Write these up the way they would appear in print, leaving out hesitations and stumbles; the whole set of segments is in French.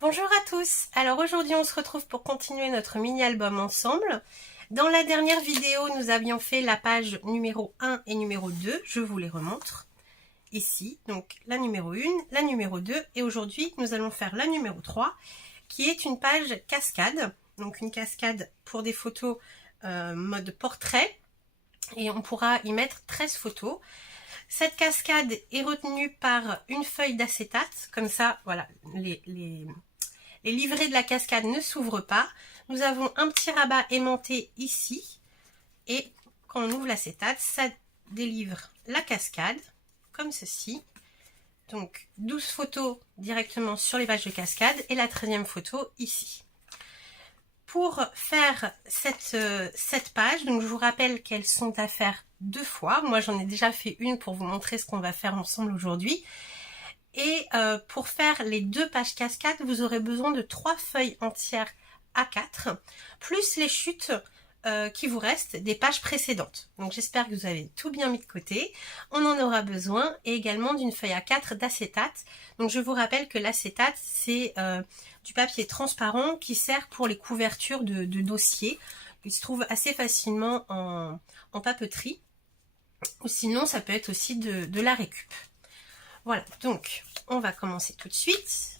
Bonjour à tous. Alors aujourd'hui on se retrouve pour continuer notre mini-album ensemble. Dans la dernière vidéo nous avions fait la page numéro 1 et numéro 2. Je vous les remontre ici. Donc la numéro 1, la numéro 2 et aujourd'hui nous allons faire la numéro 3 qui est une page cascade. Donc une cascade pour des photos mode portrait et on pourra y mettre 13 photos. Cette cascade est retenue par une feuille d'acétate, comme ça, voilà, les livrets de la cascade ne s'ouvrent pas. Nous avons un petit rabat aimanté ici, et quand on ouvre l'acétate, ça délivre la cascade, comme ceci. Donc 12 photos directement sur les pages de cascade, et la 13e photo ici. Pour faire cette page, donc je vous rappelle qu'elles sont à faire 2 fois. Moi, j'en ai déjà fait une pour vous montrer ce qu'on va faire ensemble aujourd'hui. Et pour faire les 2 pages cascades, vous aurez besoin de 3 feuilles entières A4, plus les chutes qui vous restent des pages précédentes. Donc j'espère que vous avez tout bien mis de côté. On en aura besoin et également d'une feuille A4 d'acétate. Donc je vous rappelle que l'acétate, c'est du papier transparent qui sert pour les couvertures de dossiers. Il se trouve assez facilement en papeterie. Ou sinon, ça peut être aussi de la récup. Voilà, donc on va commencer tout de suite.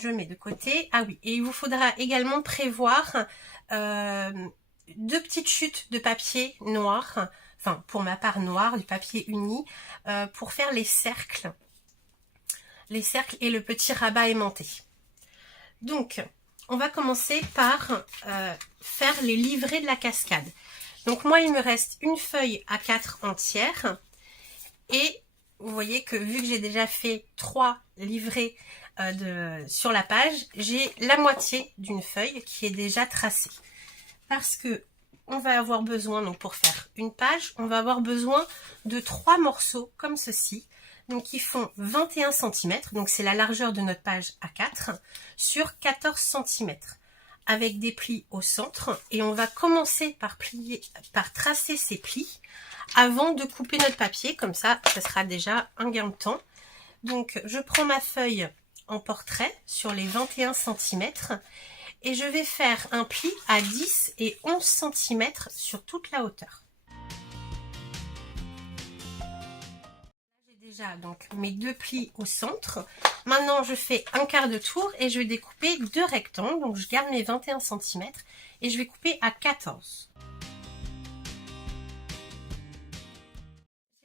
Je mets de côté. Ah oui, et il vous faudra également prévoir 2 petites chutes de papier noir, enfin pour ma part noir, du papier uni, pour faire les cercles et le petit rabat aimanté. Donc, on va commencer par faire les livrets de la cascade. Donc moi, il me reste une feuille A4 entière et vous voyez que vu que j'ai déjà fait 3 livrets sur la page, j'ai la moitié d'une feuille qui est déjà tracée. Parce que on va avoir besoin, donc pour faire une page, on va avoir besoin de 3 morceaux comme ceci. Donc qui font 21 cm, donc c'est la largeur de notre page A4, sur 14 cm. Avec des plis au centre. Et on va commencer par tracer ces plis avant de couper notre papier, comme ça sera déjà un gain de temps. Donc je prends ma feuille en portrait sur les 21 cm et je vais faire un pli à 10 et 11 cm sur toute la hauteur. J'ai déjà donc mes 2 plis au centre. Maintenant je fais un quart de tour et je vais découper 2 rectangles. Donc je garde mes 21 cm et je vais couper à 14.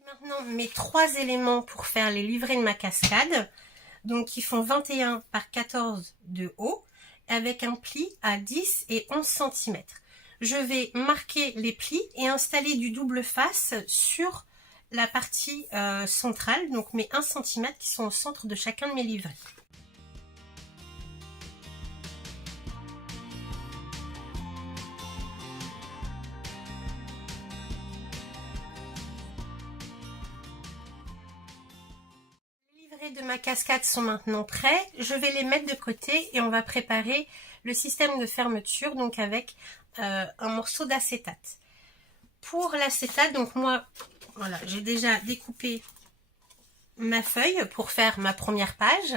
Maintenant mes 3 éléments pour faire les livrets de ma cascade, donc qui font 21 par 14 de haut, avec un pli à 10 et 11 cm. Je vais marquer les plis et installer du double face sur la partie centrale, donc mes 1 cm qui sont au centre de chacun de mes livrets. De ma cascade sont maintenant prêts, je vais les mettre de côté et on va préparer le système de fermeture, donc avec un morceau d'acétate. Pour l'acétate, donc moi, voilà, j'ai déjà découpé ma feuille pour faire ma première page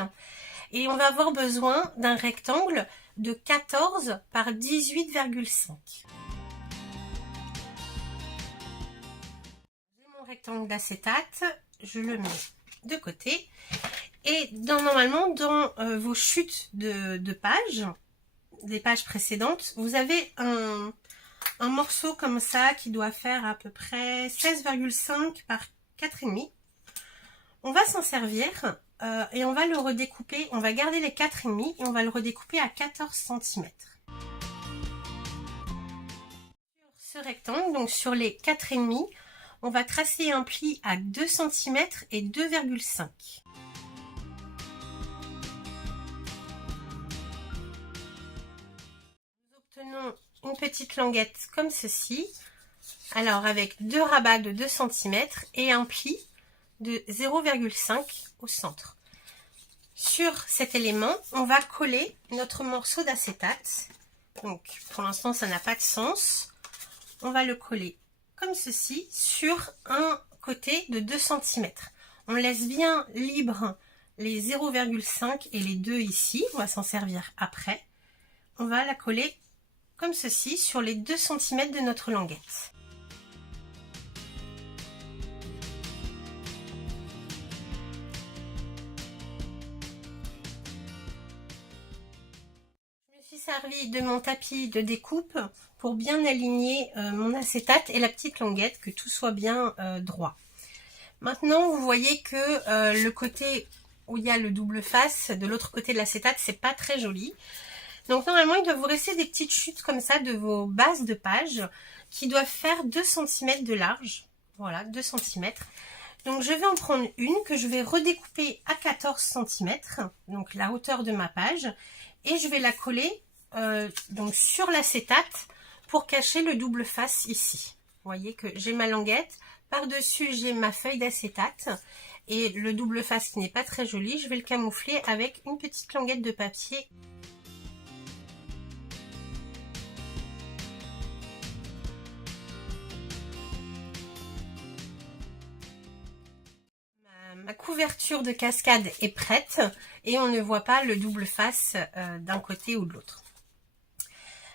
et on va avoir besoin d'un rectangle de 14 par 18,5. J'ai mon rectangle d'acétate, je le mets de côté et normalement dans vos chutes de pages, des pages précédentes, vous avez un morceau comme ça qui doit faire à peu près 16,5 par 4,5. On va s'en servir et on va le redécouper, on va garder les 4,5 et on va le redécouper à 14 cm. Sur ce rectangle, donc sur les 4,5, on va tracer un pli à 2 cm et 2,5. Nous obtenons une petite languette comme ceci. Alors avec 2 rabats de 2 cm et un pli de 0,5 au centre. Sur cet élément, on va coller notre morceau d'acétate. Donc pour l'instant ça n'a pas de sens. On va le coller comme ceci sur un côté de 2 cm. On laisse bien libre les 0,5 et les 2 ici, on va s'en servir après. On va la coller comme ceci sur les 2 cm de notre languette. Je me suis servi de mon tapis de découpe pour bien aligner mon acétate et la petite languette, que tout soit bien droit. Maintenant, vous voyez que le côté où il y a le double face, de l'autre côté de l'acétate, c'est pas très joli. Donc normalement, il doit vous rester des petites chutes comme ça de vos bases de page qui doivent faire 2 cm de large. Voilà, 2 cm. Donc je vais en prendre une que je vais redécouper à 14 cm, donc la hauteur de ma page, et je vais la coller donc sur l'acétate pour cacher le double face ici. Vous voyez que j'ai ma languette, par-dessus j'ai ma feuille d'acétate et le double face qui n'est pas très joli, je vais le camoufler avec une petite languette de papier. Ma couverture de cascade est prête et on ne voit pas le double face d'un côté ou de l'autre.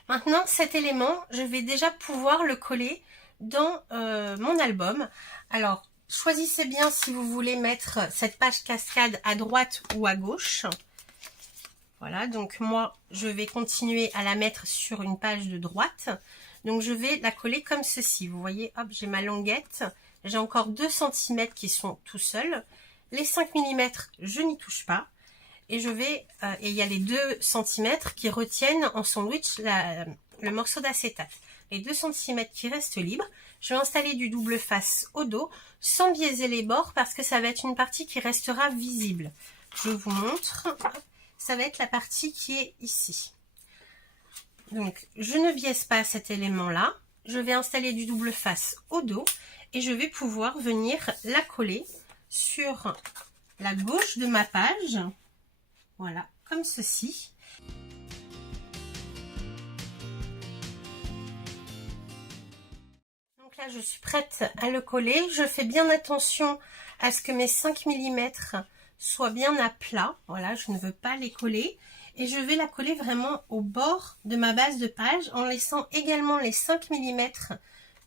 Maintenant, cet élément, je vais déjà pouvoir le coller dans mon album. Alors, choisissez bien si vous voulez mettre cette page cascade à droite ou à gauche. Voilà, donc moi, je vais continuer à la mettre sur une page de droite. Donc, je vais la coller comme ceci. Vous voyez, hop, j'ai ma languette. J'ai encore 2 cm qui sont tout seuls. Les 5 mm, je n'y touche pas. Et je vais, et il y a les 2 cm qui retiennent en sandwich le morceau d'acétate. Les 2 cm qui restent libres, je vais installer du double face au dos sans biaiser les bords parce que ça va être une partie qui restera visible. Je vous montre, ça va être la partie qui est ici. Donc je ne biaise pas cet élément-là, je vais installer du double face au dos et je vais pouvoir venir la coller sur la gauche de ma page. Voilà, comme ceci. Donc là, je suis prête à le coller. Je fais bien attention à ce que mes 5 mm soient bien à plat. Voilà, je ne veux pas les coller. Et je vais la coller vraiment au bord de ma base de page en laissant également les 5 mm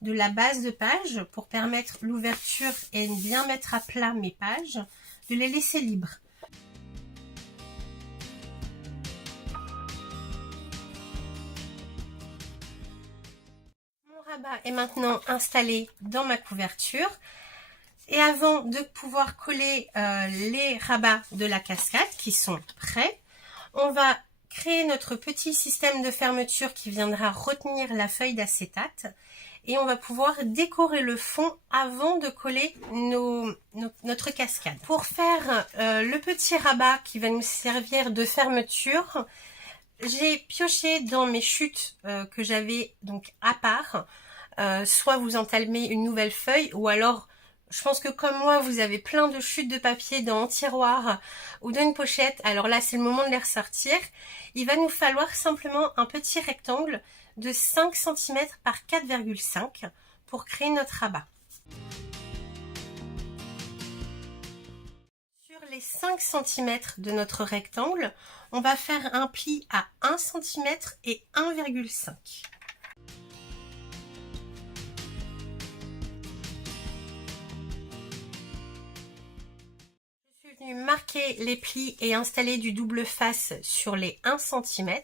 de la base de page pour permettre l'ouverture et bien mettre à plat mes pages, de les laisser libres. Rabat est maintenant installé dans ma couverture et avant de pouvoir coller les rabats de la cascade qui sont prêts, on va créer notre petit système de fermeture qui viendra retenir la feuille d'acétate et on va pouvoir décorer le fond avant de coller notre cascade. Pour faire le petit rabat qui va nous servir de fermeture, j'ai pioché dans mes chutes que j'avais donc à part. Soit vous entamez une nouvelle feuille ou alors je pense que comme moi vous avez plein de chutes de papier dans un tiroir ou dans une pochette, alors là c'est le moment de les ressortir. Il va nous falloir simplement un petit rectangle de 5 cm par 4,5 pour créer notre rabat. Sur les 5 cm de notre rectangle, on va faire un pli à 1 cm et 1,5. Marquer les plis et installer du double face sur les 1 cm,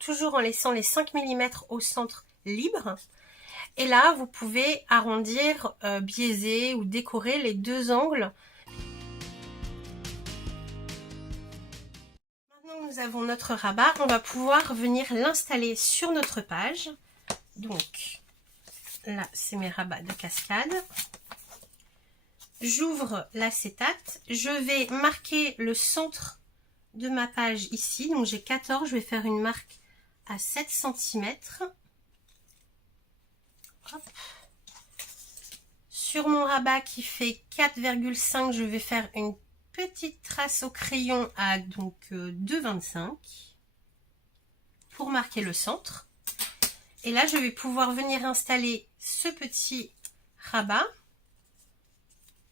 toujours en laissant les 5 mm au centre libre. Et là, vous pouvez arrondir, biaiser ou décorer les 2 angles. Maintenant que nous avons notre rabat, on va pouvoir venir l'installer sur notre page. Donc là, c'est mes rabats de cascade. J'ouvre l'acétate, je vais marquer le centre de ma page ici, donc j'ai 14, je vais faire une marque à 7 cm. Hop. Sur mon rabat qui fait 4,5, je vais faire une petite trace au crayon à donc 2,25 pour marquer le centre. Et là, je vais pouvoir venir installer ce petit rabat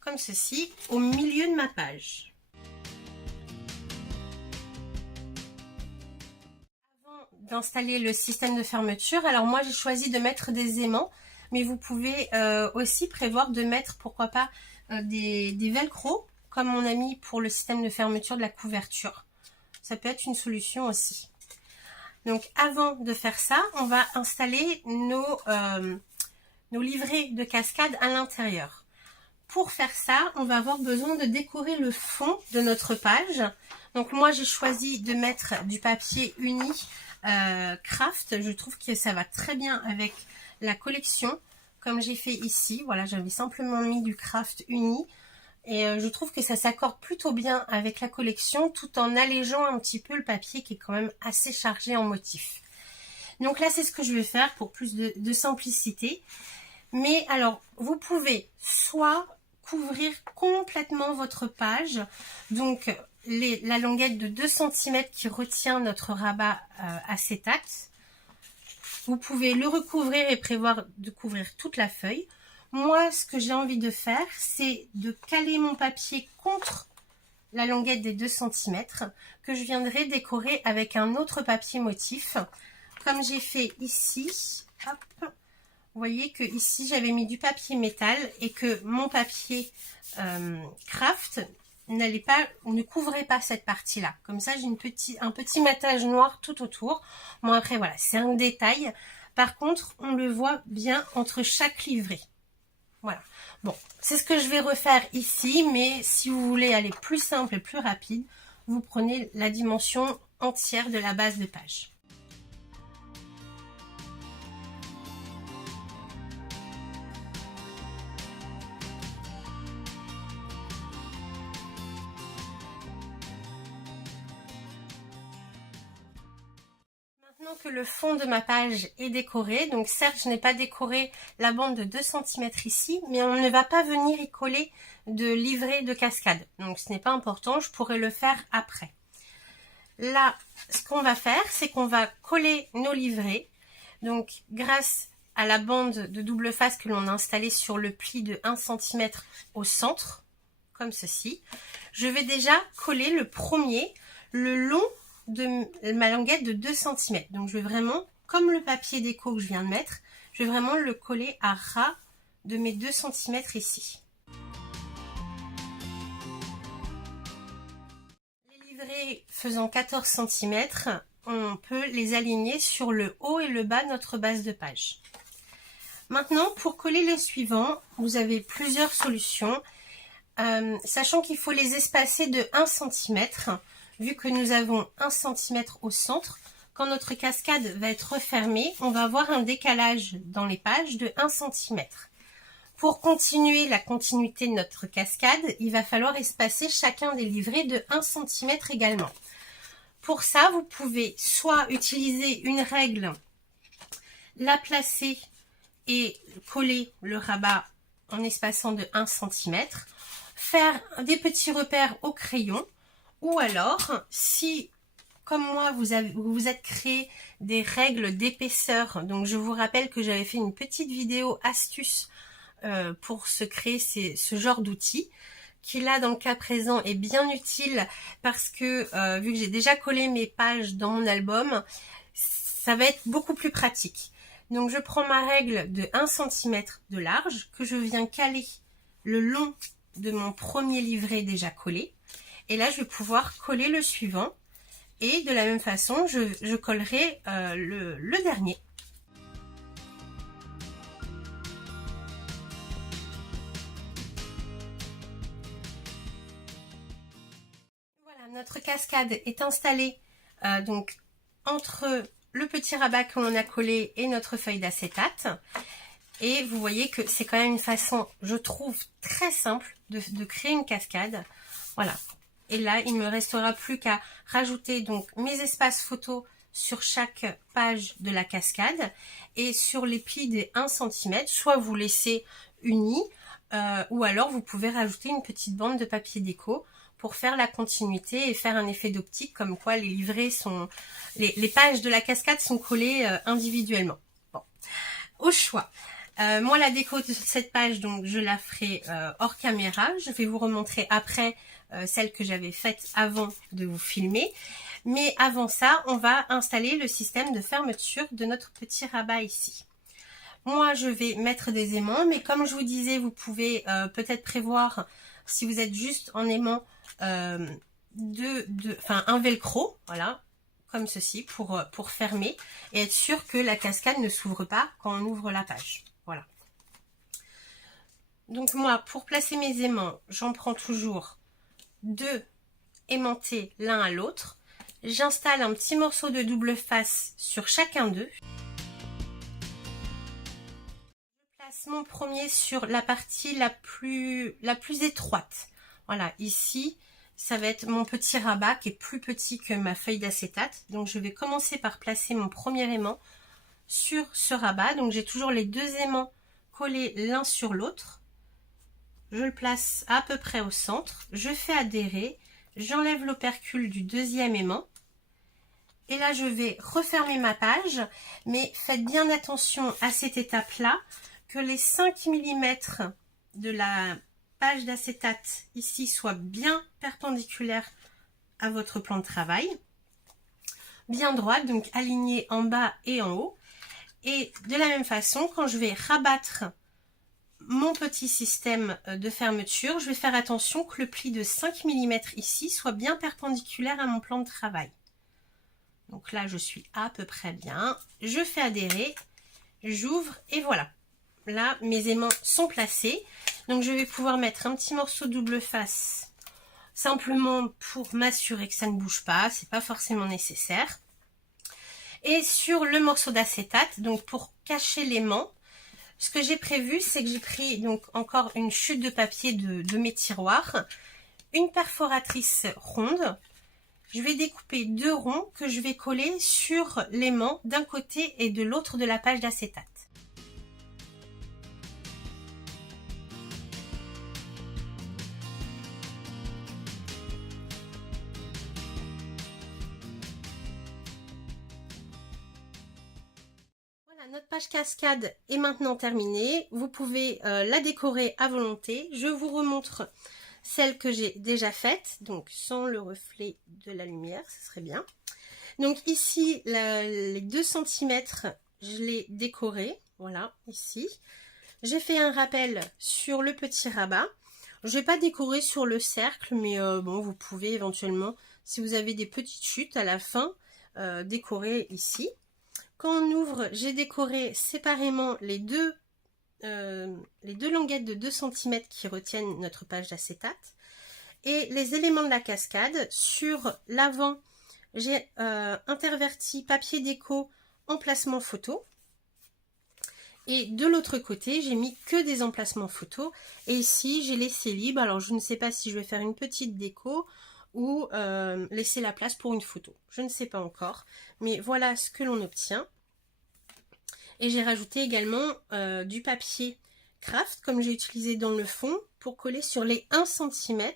comme ceci au milieu de ma page. d'installer le système de fermeture. Alors moi j'ai choisi de mettre des aimants, mais vous pouvez aussi prévoir de mettre, pourquoi pas, des velcro, comme on a mis pour le système de fermeture de la couverture. Ça peut être une solution aussi. Donc avant de faire ça, on va installer nos livrets de cascade à l'intérieur. Pour faire ça, on va avoir besoin de décorer le fond de notre page. Donc moi j'ai choisi de mettre du papier uni craft. Je trouve que ça va très bien avec la collection, comme j'ai fait ici. Voilà, j'avais simplement mis du craft uni. Et je trouve que ça s'accorde plutôt bien avec la collection, tout en allégeant un petit peu le papier qui est quand même assez chargé en motifs. Donc là, c'est ce que je vais faire pour plus de simplicité. Mais alors, vous pouvez soit couvrir complètement votre page, donc la longuette de 2 cm qui retient notre rabat acétate. Vous pouvez le recouvrir et prévoir de couvrir toute la feuille. Moi, ce que j'ai envie de faire, c'est de caler mon papier contre la longuette des 2 cm que je viendrai décorer avec un autre papier motif, comme j'ai fait ici. Hop. Vous voyez que ici, j'avais mis du papier métal et que mon papier craft ne couvrait pas cette partie-là. Comme ça, j'ai un petit matage noir tout autour. Bon, après, voilà, c'est un détail. Par contre, on le voit bien entre chaque livret. Voilà. Bon, c'est ce que je vais refaire ici, mais si vous voulez aller plus simple et plus rapide, vous prenez la dimension entière de la base de page. Maintenant que le fond de ma page est décoré, donc certes je n'ai pas décoré la bande de 2 cm ici, mais on ne va pas venir y coller de livret de cascade. Donc ce n'est pas important, je pourrai le faire après. Là, ce qu'on va faire, c'est qu'on va coller nos livrets. Donc grâce à la bande de double face que l'on a installée sur le pli de 1 cm au centre, comme ceci, je vais déjà coller le premier, le long de ma longuette de 2 cm. Donc je vais vraiment, comme le papier déco que je viens de mettre, je vais vraiment le coller à ras de mes 2 cm ici. Les livrets faisant 14 cm, on peut les aligner sur le haut et le bas de notre base de page. Maintenant, pour coller le suivant, vous avez plusieurs solutions, sachant qu'il faut les espacer de 1 cm. Vu que nous avons 1 cm au centre, quand notre cascade va être refermée, on va avoir un décalage dans les pages de 1 cm. Pour continuer la continuité de notre cascade, il va falloir espacer chacun des livrets de 1 cm également. Pour ça, vous pouvez soit utiliser une règle, la placer et coller le rabat en espaçant de 1 cm, faire des petits repères au crayon, ou alors, si, comme moi, vous vous êtes créé des règles d'épaisseur, donc je vous rappelle que j'avais fait une petite vidéo astuce pour se créer ce genre d'outil, qui là, dans le cas présent, est bien utile parce que, vu que j'ai déjà collé mes pages dans mon album, ça va être beaucoup plus pratique. Donc, je prends ma règle de 1 cm de large, que je viens caler le long de mon premier livret déjà collé. Et là, je vais pouvoir coller le suivant. Et de la même façon, je collerai le dernier. Voilà, notre cascade est installée donc entre le petit rabat que l'on a collé et notre feuille d'acétate. Et vous voyez que c'est quand même une façon, je trouve, très simple de créer une cascade. Voilà. Et là, il ne me restera plus qu'à rajouter donc mes espaces photos sur chaque page de la cascade et sur les plis des 1 cm, soit vous laissez unis ou alors vous pouvez rajouter une petite bande de papier déco pour faire la continuité et faire un effet d'optique comme quoi les livrets sont, les pages de la cascade sont collées individuellement. Bon, au choix. Moi, la déco de cette page, donc je la ferai hors caméra. Je vais vous remontrer après celle que j'avais faite avant de vous filmer. Mais avant ça, on va installer le système de fermeture de notre petit rabat ici. Moi, je vais mettre des aimants, mais comme je vous disais, vous pouvez peut-être prévoir, si vous êtes juste en aimant, un velcro, voilà, comme ceci, pour fermer et être sûr que la cascade ne s'ouvre pas quand on ouvre la page. Voilà. Donc moi, pour placer mes aimants, j'en prends toujours 2 aimantés l'un à l'autre. J'installe un petit morceau de double face sur chacun d'eux. Je place mon premier sur la partie la plus étroite. Voilà, ici, ça va être mon petit rabat qui est plus petit que ma feuille d'acétate. Donc je vais commencer par placer mon premier aimant sur ce rabat. Donc j'ai toujours les 2 aimants collés l'un sur l'autre. Je le place à peu près au centre. Je fais adhérer. J'enlève l'opercule du 2e aimant. Et là, je vais refermer ma page. Mais faites bien attention à cette étape-là, que les 5 mm de la page d'acétate ici soient bien perpendiculaires à votre plan de travail. Bien droite, donc alignée en bas et en haut. Et de la même façon, quand je vais rabattre mon petit système de fermeture, je vais faire attention que le pli de 5 mm ici soit bien perpendiculaire à mon plan de travail. Donc là, je suis à peu près bien. Je fais adhérer, j'ouvre et voilà. Là, mes aimants sont placés. Donc je vais pouvoir mettre un petit morceau double face, simplement pour m'assurer que ça ne bouge pas. C'est pas forcément nécessaire. Et sur le morceau d'acétate, donc pour cacher l'aimant, ce que j'ai prévu, c'est que j'ai pris donc encore une chute de papier de mes tiroirs, une perforatrice ronde. Je vais découper 2 ronds que je vais coller sur l'aimant d'un côté et de l'autre de la page d'acétate. Notre page cascade est maintenant terminée. Vous pouvez la décorer à volonté. Je vous remontre celle que j'ai déjà faite, donc sans le reflet de la lumière, ce serait bien. Donc ici, les 2 cm, je l'ai décoré, voilà, ici. J'ai fait un rappel sur le petit rabat. Je ne vais pas décorer sur le cercle, mais bon, vous pouvez éventuellement, si vous avez des petites chutes à la fin, décorer ici. Quand on ouvre, j'ai décoré séparément les deux languettes de 2 cm qui retiennent notre page d'acétate. Et les éléments de la cascade, sur l'avant, j'ai interverti papier déco emplacement photo. Et de l'autre côté, j'ai mis que des emplacements photos. Et ici, j'ai laissé libre. Alors, je ne sais pas si je vais faire une petite déco ou laisser la place pour une photo. Je ne sais pas encore, mais voilà ce que l'on obtient. Et j'ai rajouté également du papier craft, comme j'ai utilisé dans le fond, pour coller sur les 1 cm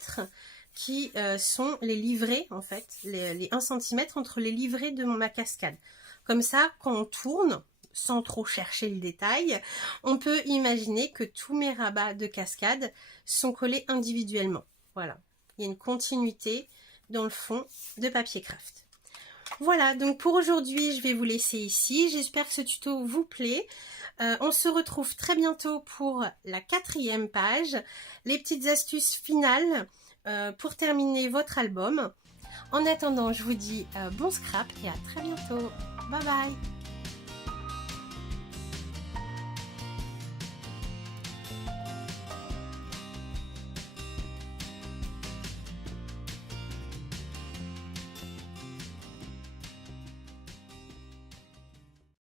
qui sont les livrets, en fait, les 1 cm entre les livrets de ma cascade. Comme ça, quand on tourne, sans trop chercher le détail, on peut imaginer que tous mes rabats de cascade sont collés individuellement. Voilà. Il y a une continuité dans le fond de papier craft. Voilà, donc pour aujourd'hui, je vais vous laisser ici. J'espère que ce tuto vous plaît. On se retrouve très bientôt pour la 4e page, les petites astuces finales pour terminer votre album. En attendant, je vous dis bon scrap et à très bientôt. Bye bye!